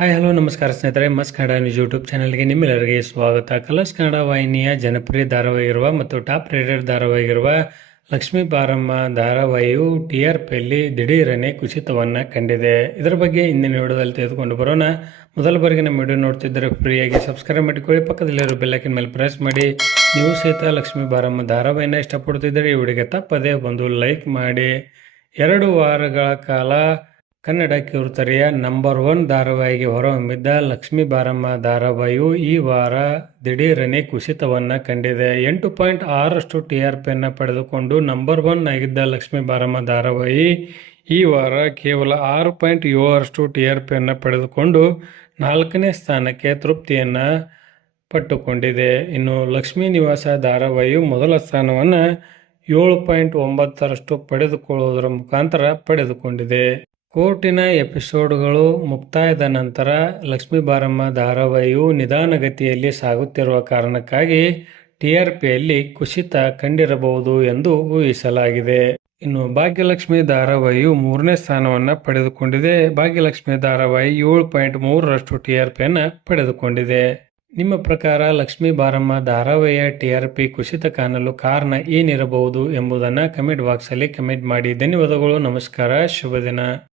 Hi hello ನಮಸ್ಕಾರ ಸ್ನೇಹಿತರೆ. ಮಸ್ ಕನ್ನಡ ನ್ಯೂಸ್ ಯೂಟ್ಯೂಬ್ ಚಾನಲ್ಗೆ ನಿಮ್ಮೆಲ್ಲರಿಗೆ ಸ್ವಾಗತ. ಕಲರ್ಸ್ ಕನ್ನಡ ವಾಹಿನಿಯ ಜನಪ್ರಿಯ ಧಾರಾವಾಹಿಗಿರುವ ಮತ್ತು top rated ಧಾರಾವಾಹಿಗಿರುವ Lakshmi Baramma ಧಾರಾವಾಹಿಯು T R ಪಿಯಲ್ಲಿ ದಿಢೀರನೆ ಕುಸಿತವನ್ನು ಕಂಡಿದೆ. ಇದರ ಬಗ್ಗೆ ಇಂದಿನ ವಿಡಿಯೋದಲ್ಲಿ ತೆಗೆದುಕೊಂಡು ಬರೋಣ. ಮೊದಲ ಬಾರಿಗೆ ನಮ್ಮ ವಿಡಿಯೋ ನೋಡ್ತಿದ್ದರೆ ಫ್ರೀಯಾಗಿ ಸಬ್ಸ್ಕ್ರೈಬ್ ಮಾಡಿಕೊಳ್ಳಿ. ಪಕ್ಕದಲ್ಲಿರೋ ಬೆಲ್ಲೈಕನ್ ಮೇಲೆ ಪ್ರೆಸ್ ಮಾಡಿ. ನೀವು ಸಹಿತ ಲಕ್ಷ್ಮೀ ಬಾರಮ್ಮ ಧಾರಾವಾಹಿನ ಇಷ್ಟಪಡ್ತಿದ್ದರೆ ಈ ವಿಡಿಯೋಗೆ ತಪ್ಪದೇ ಬಂದು ಲೈಕ್ ಮಾಡಿ. ಎರಡು ವಾರಗಳ ಕಾಲ ಕನ್ನಡ ಕಿರುತೆರೆಯ ನಂಬರ್ ಒನ್ ಧಾರಾವಾಹಿಗೆ ಹೊರಹೊಮ್ಮಿದ್ದ ಲಕ್ಷ್ಮೀ ಬಾರಮ್ಮ ಧಾರಾವಾಹಿಯು ಈ ವಾರ ದಿಢೀರನೆ ಕುಸಿತವನ್ನು ಕಂಡಿದೆ. ಎಂಟು ಪಾಯಿಂಟ್ ಆರಷ್ಟು ಟಿ ಆರ್ ಪಿಯನ್ನು ಪಡೆದುಕೊಂಡು ನಂಬರ್ ಒನ್ ಆಗಿದ್ದ ಲಕ್ಷ್ಮೀ ಬಾರಮ್ಮ ಧಾರಾವಾಹಿ ಈ ವಾರ ಕೇವಲ ಆರು ಪಾಯಿಂಟ್ ಏಳರಷ್ಟು ಟಿ ಆರ್ ಪಿಯನ್ನು ಪಡೆದುಕೊಂಡು ನಾಲ್ಕನೇ ಸ್ಥಾನಕ್ಕೆ ತೃಪ್ತಿಯನ್ನು ಪಟ್ಟುಕೊಂಡಿದೆ. ಇನ್ನು ಲಕ್ಷ್ಮೀ ನಿವಾಸ ಧಾರಾವಾಹಿಯು ಮೊದಲ ಸ್ಥಾನವನ್ನು ಏಳು ಪಾಯಿಂಟ್ ಒಂಬತ್ತರಷ್ಟು ಪಡೆದುಕೊಳ್ಳುವುದರ ಮುಖಾಂತರ ಪಡೆದುಕೊಂಡಿದೆ. ಕೋರ್ಟಿನ ಎಪಿಸೋಡ್ಗಳು ಮುಕ್ತಾಯದ ನಂತರ ಲಕ್ಷ್ಮೀ ಬಾರಮ್ಮ ಧಾರಾವಾಹಿಯು ನಿಧಾನಗತಿಯಲ್ಲಿ ಸಾಗುತ್ತಿರುವ ಕಾರಣಕ್ಕಾಗಿ ಟಿ ಆರ್ ಪಿಯಲ್ಲಿ ಕುಸಿತ ಕಂಡಿರಬಹುದು ಎಂದು ಊಹಿಸಲಾಗಿದೆ. ಇನ್ನು ಭಾಗ್ಯಲಕ್ಷ್ಮಿ ಧಾರಾವಾಹಿಯು ಮೂರನೇ ಸ್ಥಾನವನ್ನು ಪಡೆದುಕೊಂಡಿದೆ. ಭಾಗ್ಯಲಕ್ಷ್ಮಿ ಧಾರಾವಾಹಿ ಏಳು ಪಾಯಿಂಟ್ ಮೂರರಷ್ಟು ಟಿ ಆರ್ ಪಿಯನ್ನು ಪಡೆದುಕೊಂಡಿದೆ. ನಿಮ್ಮ ಪ್ರಕಾರ ಲಕ್ಷ್ಮೀ ಬಾರಮ್ಮ ಧಾರಾವಾಹಿಯ ಟಿ ಆರ್ ಪಿ ಕುಸಿತ ಕಾಣಲು ಕಾರಣ ಏನಿರಬಹುದು ಎಂಬುದನ್ನು ಕಮೆಂಟ್ ಬಾಕ್ಸಲ್ಲಿ ಕಮೆಂಟ್ ಮಾಡಿ. ಧನ್ಯವಾದಗಳು, ನಮಸ್ಕಾರ, ಶುಭ ದಿನ.